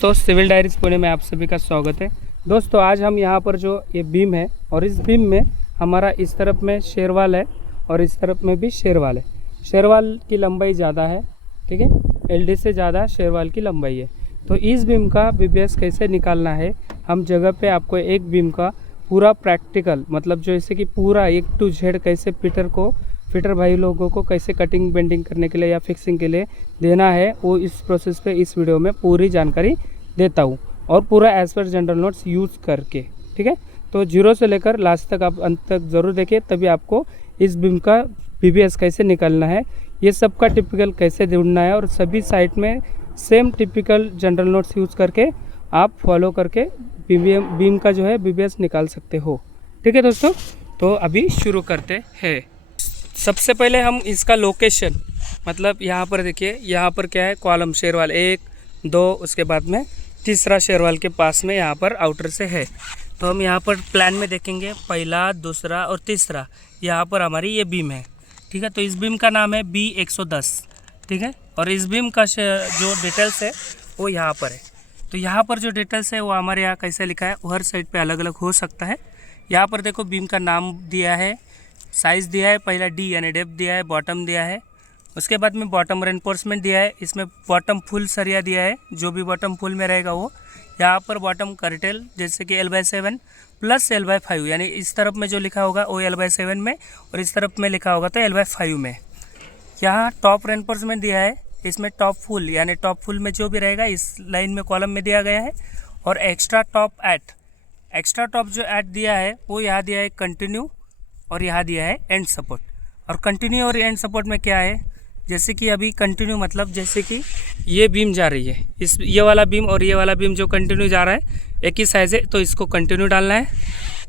दोस्तों, civil diaries Pune में आप सभी का स्वागत है। दोस्तों, आज हम यहाँ पर जो ये बीम है और इस बीम में हमारा इस तरफ में शेरवाल है और इस तरफ में भी शेरवाल है। शेरवाल की लंबाई ज़्यादा है, ठीक है, एलडी से ज़्यादा शेरवाल की लंबाई है। तो इस बीम का बीबीएस कैसे निकालना है, हम जगह पे आपको एक बीम का पूरा प्रैक्टिकल, मतलब जो जैसे कि पूरा A to Z कैसे फिटर भाई लोगों को कैसे कटिंग बेंडिंग करने के लिए या फिक्सिंग के लिए देना है, वो इस प्रोसेस पे इस वीडियो में पूरी जानकारी देता हूँ और पूरा as per general notes use करके, ठीक है। तो जीरो से लेकर लास्ट तक आप अंत तक ज़रूर देखिए, तभी आपको इस बीम का बीबीएस कैसे निकालना है, ये सब का टिपिकल कैसे ढूंढना है और सभी साइट में same typical general notes use करके आप फॉलो करके बीम का जो है बीबीएस निकाल सकते हो, ठीक है दोस्तों। तो अभी शुरू करते हैं। सबसे पहले हम इसका लोकेशन, मतलब यहाँ पर देखिए, यहाँ पर क्या है, कॉलम शेरवाल 1, 2, उसके बाद में तीसरा शेरवाल के पास में यहाँ पर आउटर से है। तो हम यहाँ पर प्लान में देखेंगे पहला, दूसरा और तीसरा, यहाँ पर हमारी ये बीम है, ठीक है। तो इस बीम का नाम है B110, ठीक है। और इस बीम का जो डिटेल्स है वो यहाँ पर है। तो यहाँ पर जो डिटेल्स है वो हमारे यहाँ कैसे लिखा है, वो हर साइड पे अलग अलग हो सकता है। यहाँ पर देखो बीम का नाम दिया है, साइज़ दिया है, पहला D यानी डेप्थ दिया है, बॉटम दिया है, उसके बाद में बॉटम रेनफोर्समेंट दिया है, इसमें बॉटम फुल सरिया दिया है, जो भी बॉटम फुल में रहेगा वो। यहाँ पर बॉटम कर्टेल जैसे कि L/7 प्लस L/5, यानी इस तरफ में जो लिखा होगा वो L/7 में और इस तरफ में लिखा होगा तो L/5 में। यहाँ टॉप रेनफोर्समेंट दिया है, इसमें टॉप फुल यानी टॉप फुल में जो भी रहेगा इस लाइन में कॉलम में दिया गया है। और एक्स्ट्रा टॉप जो ऐड दिया है वो यहाँ दिया है कंटिन्यू और यहाँ दिया है एंड सपोर्ट। और कंटिन्यू और एंड सपोर्ट में क्या है, जैसे कि अभी कंटिन्यू मतलब जैसे कि ये बीम जा रही है, ये वाला बीम और ये वाला बीम जो कंटिन्यू जा रहा है एक ही साइज़ है, तो इसको कंटिन्यू डालना है।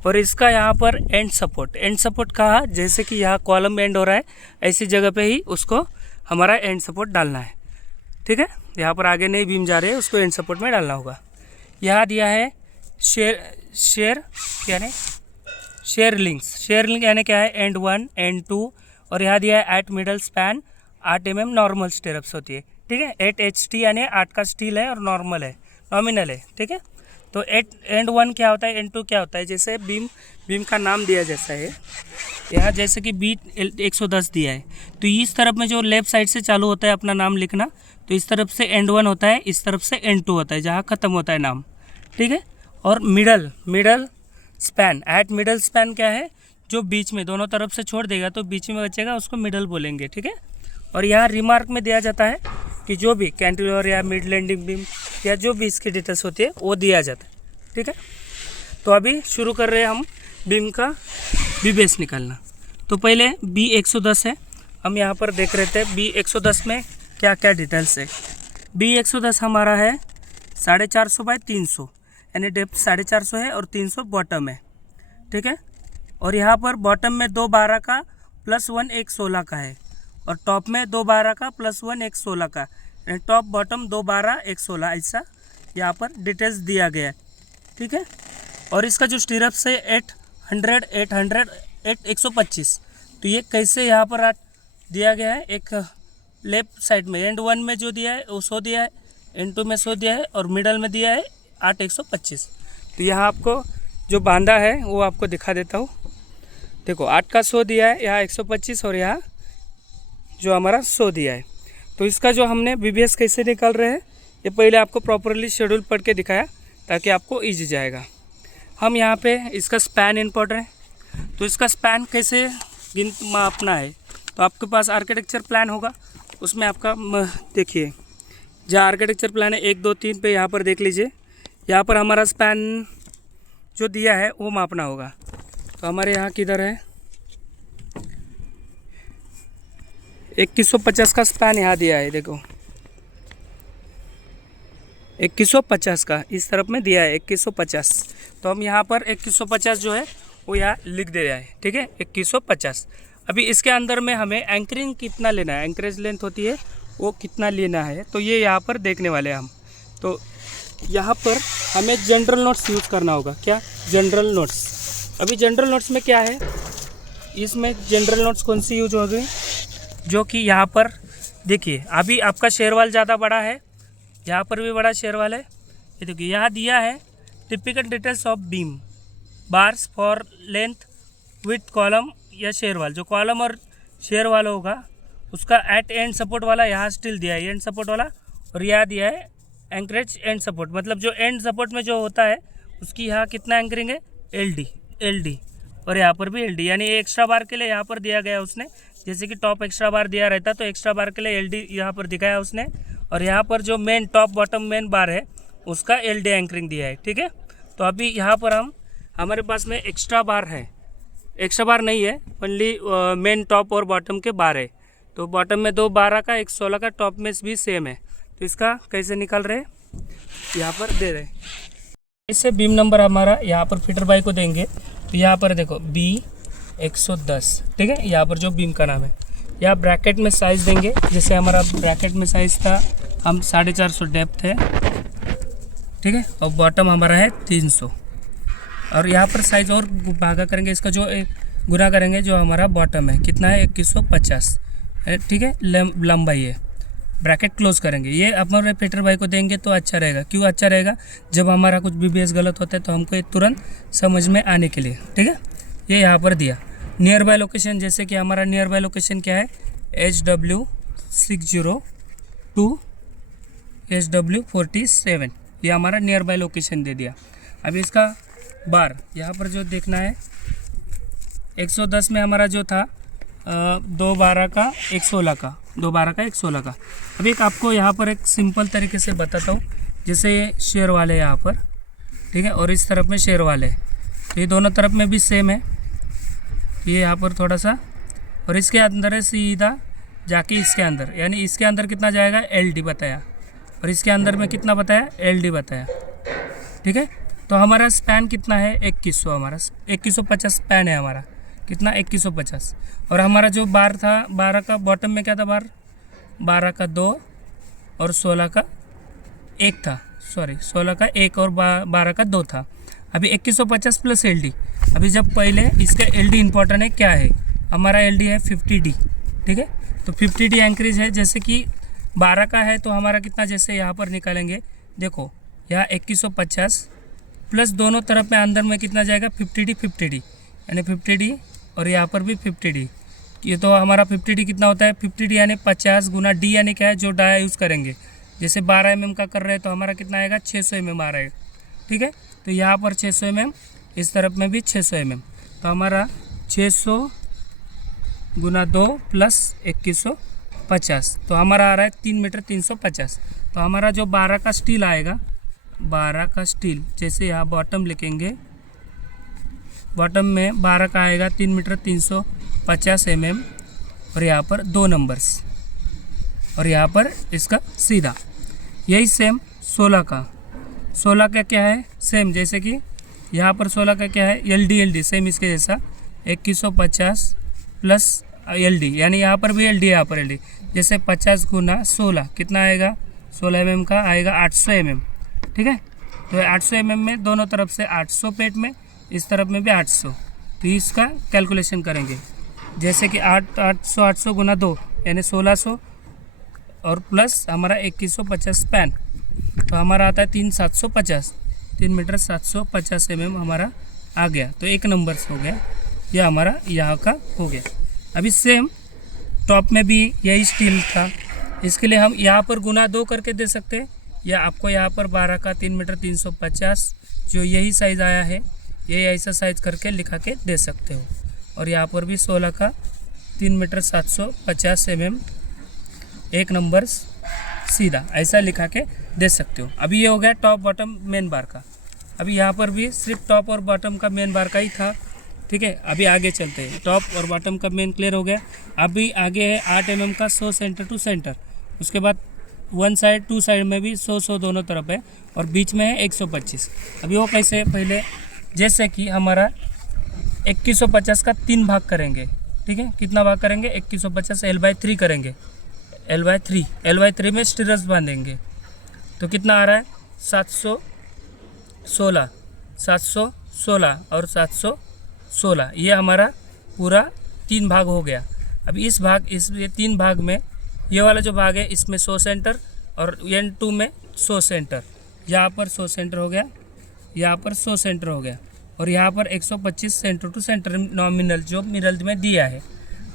और इसका यहाँ पर एंड सपोर्ट कहा, जैसे कि यहाँ कॉलम एंड हो रहा है ऐसी जगह पे ही उसको हमारा एंड सपोर्ट डालना है, ठीक है। यहाँ पर आगे नहीं बीम जा रही है, उसको एंड सपोर्ट में डालना होगा। यहाँ दिया है शेयर लिंक यानी क्या है, एंड 1 एंड 2। और यहाँ दिया है at middle span 8 mm normal stirrups होती है, ठीक है। 8 HT यानी 8 का स्टील है और नॉर्मल है, नॉमिनल है, ठीक है। तो एंड 1 क्या होता है, एंड 2 क्या होता है, जैसे बीम का नाम दिया जैसा है यहाँ, जैसे कि B110 दिया है, तो इस तरफ में जो लेफ्ट साइड से चालू होता है अपना नाम लिखना, तो इस तरफ से एंड 1 होता है, इस तरफ से एंड 2 होता है, जहाँ ख़त्म होता है नाम, ठीक है। और middle span, eight middle span क्या है, जो बीच में दोनों तरफ से छोड़ देगा तो बीच में बचेगा, उसको मिडल बोलेंगे, ठीक है। और यहाँ रिमार्क में दिया जाता है कि जो भी कैंटिलीवर या मिड लैंडिंग बीम या जो भी इसकी डिटेल्स होती है वो दिया जाता है, ठीक है। तो अभी शुरू कर रहे हैं हम बीम का बीबीएस निकालना। तो पहले B110 है, हम यहाँ पर देख रहे थे B110 में क्या क्या डिटेल्स है। B110 हमारा है 450 बाय 300, यानी डेप्थ 450 है और 300 बॉटम है, ठीक है। और यहाँ पर बॉटम में 212 का प्लस 1 एक 16 का है, और टॉप में 212 का प्लस 1 एक 16 का, यानी टॉप बॉटम 212 एक 16, ऐसा यहाँ पर डिटेल्स दिया गया है, ठीक है। और इसका जो स्टीरप्स है 800, 125, तो ये कैसे यहाँ पर दिया गया है, एक लेफ्ट साइड में एंड 1 में जो दिया है वो 100 दिया है, एंड 2 में 100 दिया है और मिडल में दिया है 8 125। तो यहाँ आपको जो बांधा है वो आपको दिखा देता हूँ। देखो 8 का 100 दिया है, यहाँ 125 और यहाँ जो हमारा 100 दिया है। तो इसका जो हमने बीबीएस कैसे निकाल रहे हैं, ये पहले आपको प्रॉपरली शेड्यूल पढ़ के दिखाया ताकि आपको ईजी जाएगा। हम यहाँ पे इसका स्पैन इम्पोर्टेंट है, तो इसका स्पैन कैसे मापना है, तो आपके पास आर्किटेक्चर प्लान होगा, उसमें आपका देखिए जहाँ आर्किटेक्चर प्लान है 1 2 3 पे यहाँ पर देख लीजिए, यहाँ पर हमारा स्पैन जो दिया है वो मापना होगा। तो हमारे यहाँ किधर है, 2150 का स्पैन यहाँ दिया है, देखो 2150 का इस तरफ में दिया है 2150। तो हम यहाँ पर 2150 जो है वो यहाँ लिख दे रहा है, ठीक है, 2150। अभी इसके अंदर में हमें एंकरिंग कितना लेना है, एंकरेज लेंथ होती है वो कितना लेना है, तो ये यहाँ पर देखने वाले हैं हम। तो यहाँ पर हमें जनरल नोट्स यूज़ करना होगा। क्या जनरल नोट्स, अभी जनरल नोट्स में क्या है, इसमें जनरल नोट्स कौन सी यूज होगी, जो कि यहाँ पर देखिए अभी आपका शेरवाल ज़्यादा बड़ा है, यहाँ पर भी बड़ा शेरवाल है, ये देखिए यहाँ दिया है typical details of beam, bars for length with column या शेयर वाल। जो कॉलम और शेयर वाल होगा उसका एट एंड सपोर्ट वाला यहाँ स्टिल दिया है, एंड सपोर्ट वाला, और यहाँ दिया है एंकरेज एंड सपोर्ट। मतलब जो एंड सपोर्ट में जो होता है उसकी यहाँ कितना एंकरिंग है, एल डी, और यहाँ पर भी एल डी, यानी एक्स्ट्रा बार के लिए यहाँ पर दिया गया उसने। जैसे कि टॉप एक्स्ट्रा बार दिया रहता तो एक्स्ट्रा बार के लिए एल डी यहाँ पर दिखाया उसने, और यहाँ पर जो मेन टॉप बॉटम मेन बार है उसका एल डी एंकरिंग दिया है। ठीक है, तो अभी यहाँ पर हमारे पास में एक्स्ट्रा बार है, एक्स्ट्रा बार नहीं है, ओनली मेन टॉप और बॉटम के बार है। तो बॉटम में 2 12 का 1 16 का, टॉप में भी सेम है। तो इसका कैसे निकाल रहे यहाँ पर दे रहे, इससे बीम नंबर हमारा यहाँ पर फीटर बाई को देंगे। तो यहाँ पर देखो B 110, ठीक है, यहाँ पर जो बीम का नाम है। यहाँ ब्रैकेट में साइज़ देंगे, जैसे हमारा ब्रैकेट में साइज़ था हम 450 डेप्थ है, ठीक है, और बॉटम हमारा है 300, और यहाँ पर साइज़ और भागा करेंगे, इसका जो गुना करेंगे, जो हमारा बॉटम है कितना है 2150, ठीक है, लंबाई है। ब्रैकेट क्लोज करेंगे, ये अपने फीटर भाई को देंगे तो अच्छा रहेगा। क्यों अच्छा रहेगा, जब हमारा कुछ BBS गलत होता है तो हमको ये तुरंत समझ में आने के लिए, ठीक है। ये यहाँ पर दिया नियर बाय लोकेशन, जैसे कि हमारा नियर बाय लोकेशन क्या है HW 602 HW 47, ये हमारा नियर बाय लोकेशन दे दिया। अभी इसका बार यहाँ पर जो देखना है 110 में हमारा जो था 2 12 का 1 16 का, 2 12 का 1 16 का। अभी एक आपको यहाँ पर एक सिंपल तरीके से बताता हूँ, जैसे शेयर वाले यहाँ पर, ठीक है, और इस तरफ में शेयर वाले, तो ये दोनों तरफ में भी सेम है। ये यहाँ पर थोड़ा सा, और इसके अंदर है सीधा जाके इसके अंदर, यानी इसके अंदर कितना जाएगा LD बताया, और इसके अंदर में कितना बताया LD बताया, ठीक है। तो हमारा स्पैन कितना है 2100, हमारा 2150 स्पैन है हमारा, कितना 2150। और हमारा जो बार था 12 का, बॉटम में क्या था बार 12 का 2 और 16 का 1 था, सॉरी 16 का 1 और 12 का 2 था। अभी 2150 प्लस LD। अभी जब पहले इसका LD इंपॉर्टेंट है, क्या है हमारा LD है 50D, ठीक है। तो 50D एंकरेज है, जैसे कि 12 का है तो हमारा कितना, जैसे यहाँ पर निकालेंगे, देखो यहाँ 2150 प्लस दोनों तरफ में अंदर में कितना जाएगा 50D, यानी 50D, और यहाँ पर भी 50D। ये तो हमारा 50D कितना होता है 50D यानी 50 गुना D, यानी क्या है जो डाया यूज़ करेंगे। जैसे 12 mm का कर रहे हैं तो हमारा कितना आएगा 600 mm आ रहा है, ठीक है। तो यहाँ पर 600 mm, इस तरफ में भी 600 mm, तो हमारा 600 गुना 2 प्लस 2150, तो हमारा आ रहा है 3 मीटर 350। तो हमारा जो 12 का स्टील आएगा, 12 का स्टील, जैसे यहाँ बॉटम लिखेंगे, बॉटम में 12 का आएगा 3 मीटर 350 mm, और यहाँ पर 2 नंबर्स, और यहाँ पर इसका सीधा। यही सेम 16 का क्या है सेम, जैसे कि यहाँ पर 16 का क्या है LD सेम इसके जैसा 2150 प्लस LD, यानी यहाँ पर भी LD है, यहाँ पर LD, जैसे 50 गुना 16 कितना आएगा 16 mm का आएगा 800 mm, ठीक है। तो 800 mm में दोनों तरफ से 800 पेट में, इस तरफ में भी 800, तो इसका कैलकुलेशन करेंगे, जैसे कि 800 गुना 2 यानी 1600, और प्लस हमारा 2150 स्पैन, तो हमारा आता है 3 मीटर 750 mm हमारा आ गया। तो 1 नंबर हो गया, यह हमारा यहाँ का हो गया। अभी सेम टॉप में भी यही स्टील था, इसके लिए हम यहाँ पर गुना 2 करके दे सकते हैं, या आपको यहाँ पर 12 का 3 मीटर 350 जो यही साइज़ आया है, यही ऐसा साइज़ करके लिखा के दे सकते हो। और यहाँ पर भी 16 का 3 मीटर 750 mm 1 नंबर सीधा, ऐसा लिखा के दे सकते हो। अभी ये हो गया टॉप बॉटम मेन बार का। अभी यहाँ पर भी सिर्फ टॉप और बॉटम का मेन बार का ही था, ठीक है। अभी आगे चलते हैं, टॉप और बॉटम का मेन क्लियर हो गया। अभी आगे है 8 mm का 100 सेंटर टू सेंटर, उसके बाद 1 साइड 2 साइड में भी 100 दोनों तरफ है, और बीच में है 125। अभी वो कैसे, पहले जैसे कि हमारा 2150 का 3 भाग करेंगे, ठीक है। कितना भाग करेंगे 2150 L/3 करेंगे, L/3 में स्टिरर्स बांधेंगे, तो कितना आ रहा है 716 और 716, ये हमारा पूरा 3 भाग हो गया। अब इस 3 भाग में ये वाला जो भाग है इसमें 100 सेंटर, और N2 में 100 सेंटर, यहाँ पर 100 सेंटर हो गया, यहाँ पर 100 सेंटर हो गया, और यहाँ पर 125 सेंटर टू सेंटर नॉमिनल जो मिरर में दिया है।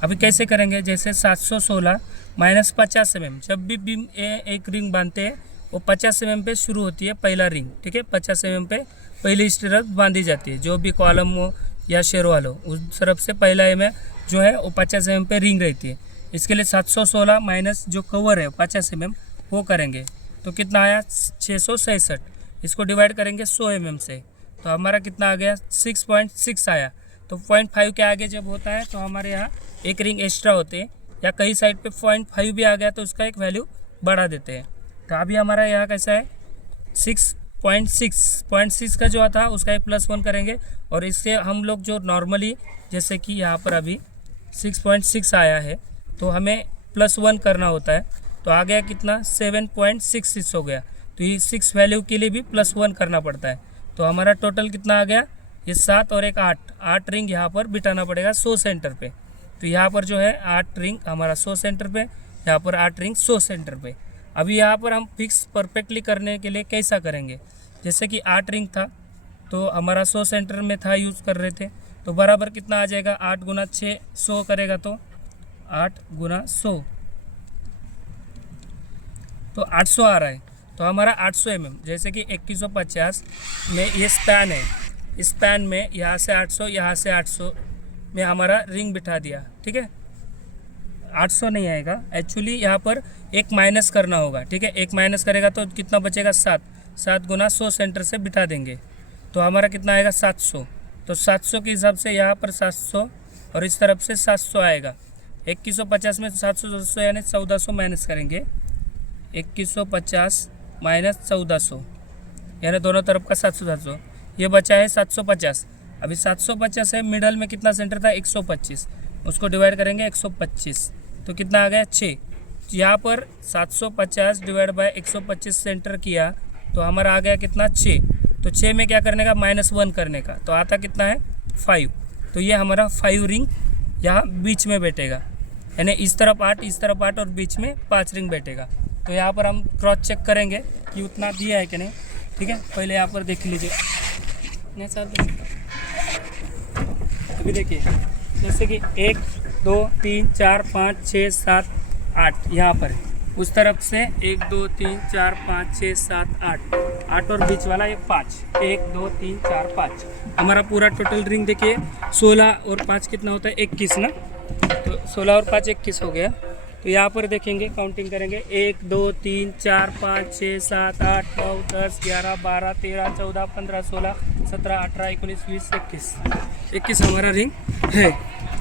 अभी कैसे करेंगे, जैसे 716 माइनस 50 mm, जब भी बीम एक रिंग बांधते हैं वो 50 mm पे शुरू होती है पहला रिंग, ठीक है। 50 mm पे पहली स्टिरअप बांधी जाती है, जो भी कॉलम हो या शेरवाल हो उस तरफ से पहला एम जो है वो 50 mm पे रिंग रहती है। इसके लिए 716 माइनस जो कवर है 50 mm वो करेंगे, तो कितना आया 666। इसको डिवाइड करेंगे 100 mm से, तो हमारा कितना आ गया 6.6 आया। तो 0.5 के आगे जब होता है तो हमारे यहाँ एक रिंग एक्स्ट्रा होते हैं, या कई साइड पे 0.5 भी आ गया तो उसका एक वैल्यू बढ़ा देते हैं। तो अभी हमारा यहाँ कैसा है 6.6 का जो आता है उसका एक +1 करेंगे, और इससे हम लोग जो नॉर्मली जैसे कि यहाँ पर अभी 6.6 आया है तो हमें +1 करना होता है, तो आ गया कितना 7.66 हो गया। तो ये 6 वैल्यू के लिए भी +1 करना पड़ता है। तो हमारा टोटल कितना आ गया, ये 7 और एक 8 रिंग यहाँ पर बिठाना पड़ेगा 100 सेंटर पे। तो यहाँ पर जो है 8 रिंग हमारा 100 सेंटर पे, यहाँ पर 8 रिंग 100 सेंटर पे। अभी यहाँ पर हम फिक्स परफेक्टली करने के लिए कैसा करेंगे, जैसे कि 8 रिंग था तो हमारा 100 सेंटर में था यूज़ कर रहे थे, तो बराबर कितना आ जाएगा 8 गुना 6 100 करेगा, तो 8 गुना 100 तो 800 आ रहा है। तो हमारा 800 mm, जैसे कि 2150 में ये स्पैन है, इस स्पैन में यहाँ से 800 यहाँ से 800 में हमारा रिंग बिठा दिया, ठीक है। 800 नहीं आएगा एक्चुअली, यहाँ पर एक माइनस करना होगा, ठीक है। एक माइनस करेगा तो कितना बचेगा 7 गुना 100 सेंटर से बिठा देंगे, तो हमारा कितना आएगा 700। तो 700 के हिसाब से यहाँ पर 700 और इस तरफ से 700 आएगा। 2150 में 700 यानी 1400 माइनस करेंगे, 2150 माइनस 1400 यानी दोनों तरफ का 700, ये बचा है 750। अभी 750 है, मिडल में कितना सेंटर था 125, उसको डिवाइड करेंगे 125, तो कितना आ गया 6। यहाँ पर 750 डिवाइड बाय 125 सेंटर किया तो हमारा आ गया कितना 6। तो 6 में क्या करने का -1 करने का, तो आता कितना है 5। तो ये हमारा 5 रिंग यहाँ बीच में बैठेगा, यानी इस तरफ 8 इस तरफ 8 और बीच में 5 रिंग बैठेगा। तो यहाँ पर हम क्रॉस चेक करेंगे कि उतना दिया है कि नहीं, ठीक है। पहले यहाँ पर देख लीजिए, नहीं सर अभी देखिए जैसे कि 1 2 3 4 5 6 7 8 यहाँ पर है, उस तरफ से 1 2 3 4 5 6 7 8 और बीच वाला ये 5, 1 2 3 4 5। हमारा पूरा टोटल रिंग देखिए 16 और 5 कितना होता है 21 ना, तो 16 और 5 21 हो गया। तो यहाँ पर देखेंगे काउंटिंग करेंगे 1 2 3 4 5 6 7 8 9 10 11 12 13 14 15 16 17 18 19 20 21 हमारा रिंग है,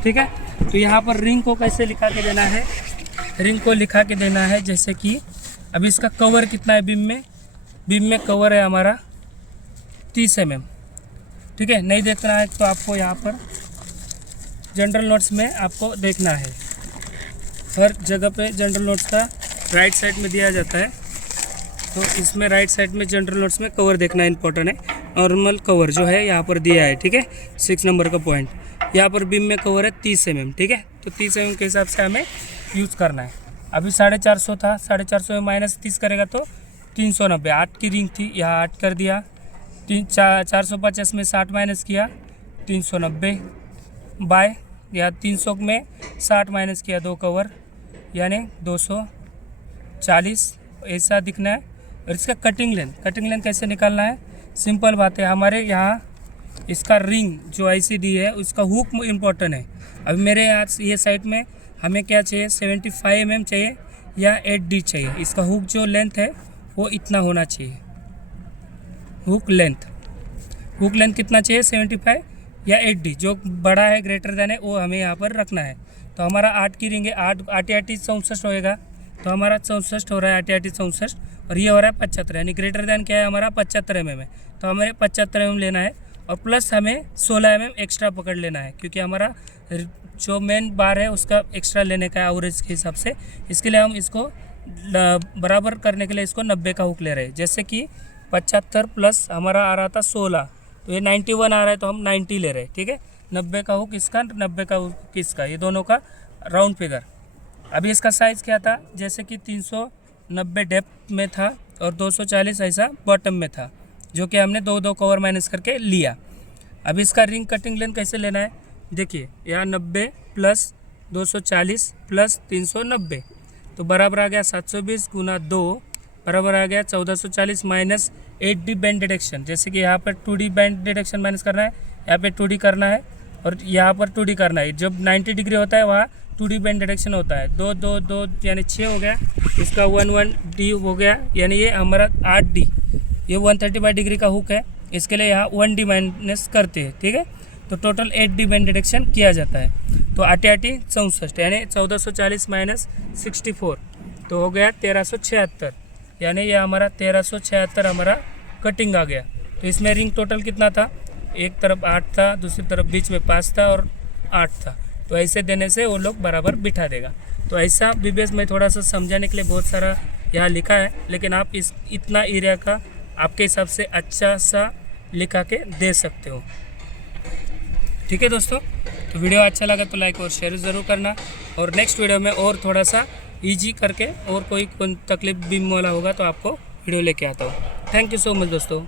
ठीक है। तो यहाँ पर रिंग को कैसे लिखा के देना है, रिंग को लिखा के देना है जैसे कि अभी इसका कवर कितना है बीम में कवर है हमारा 30 mm, ठीक है। नहीं देखना है तो आपको यहाँ पर जनरल नोट्स में आपको देखना है, हर जगह पे जनरल नोट्स का राइट साइड में दिया जाता है, तो इसमें राइट साइड में जनरल नोट्स में कवर देखना इंपॉर्टेंट है। नॉर्मल कवर जो है यहाँ पर दिया है, ठीक है। 6 नंबर का पॉइंट, यहाँ पर बीम में कवर है 30 mm, ठीक है। तो 30 mm के हिसाब से हमें यूज़ करना है। अभी 450 था, 450 में -30 करेगा तो 390, 8 की रिंग थी यहाँ 8 कर दिया, 450 में 60 माइनस किया 390 बाय, या 300 में 60 माइनस किया 2 कवर यानी 240 ऐसा दिखना है। और इसका कटिंग लेंथ कैसे निकालना है, सिंपल बात है। हमारे यहाँ इसका रिंग जो ICD है उसका हुक इम्पोर्टेंट है। अभी मेरे यहाँ ये साइड में हमें क्या चाहिए 75 mm चाहिए या 8D चाहिए, इसका हुक जो लेंथ है वो इतना होना चाहिए। हुक लेंथ कितना चाहिए 75 या 8D, जो बड़ा है ग्रेटर देन है वो हमें यहाँ पर रखना है। तो हमारा 8 की रिंग है, 8 8 64 होएगा, तो हमारा 64 हो रहा है 8 64, और ये हो रहा है 75, यानी ग्रेटर देन क्या है हमारा 75 mm है, तो हमें 75 mm लेना है। और प्लस हमें 16 mm एक्स्ट्रा पकड़ लेना है, क्योंकि हमारा जो मेन बार है उसका एक्स्ट्रा लेने का है एवरेज के हिसाब से। इसके लिए हम इसको बराबर करने के लिए इसको 90 का हुक ले रहे हैं। जैसे कि 75 प्लस हमारा आ रहा था 16, तो ये 91 आ रहा है तो हम 90 ले रहे हैं, ठीक है। 90 का हुक इसका, 90 का हुक इसका, ये दोनों का राउंड फिगर। अभी इसका साइज़ क्या था, जैसे कि 390 डेप्थ में था और 240 ऐसा बॉटम में था, जो कि हमने 2 कवर माइनस करके लिया। अब इसका रिंग कटिंग लेंथ कैसे लेना है, देखिए यहाँ 90 प्लस 240 प्लस 390, तो बराबर आ गया 720 गुना 2 बराबर आ गया 1440 माइनस 8D बैंड डिडक्शन। जैसे कि यहाँ पर 2D बैंड डिडक्शन माइनस करना है, यहाँ पे 2D करना है और यहाँ पर 2D करना है। जब 90 डिग्री होता है वहाँ 2D बैंड डिडक्शन होता है। 2 2 2 यानी 6 हो गया, इसका 1 हो गया, यानी ये हमारा 8D। ये 135 डिग्री का हुक है, इसके लिए यहाँ 1D माइनस करते हैं, ठीक है। तो टोटल 8D बैंड डिडक्शन किया जाता है। तो 8 8 64 यानी 1440 माइनस 64 तो हो गया 1376, यानी ये हमारा 1376 हमारा कटिंग आ गया। तो इसमें रिंग टोटल कितना था, एक तरफ 8 था, दूसरी तरफ बीच में 5 था और 8 था। तो ऐसे देने से वो लोग बराबर बिठा देगा। तो ऐसा BBS में थोड़ा सा समझाने के लिए बहुत सारा यहाँ लिखा है, लेकिन आप इतना एरिया का आपके हिसाब से अच्छा सा लिखा के दे सकते हो, ठीक है दोस्तों। तो वीडियो अच्छा लगा तो लाइक और शेयर ज़रूर करना, और नेक्स्ट वीडियो में और थोड़ा सा इजी करके और कोई तकलीफ बीम वाला होगा तो आपको वीडियो लेके आता हूँ। थैंक यू सो मच दोस्तों।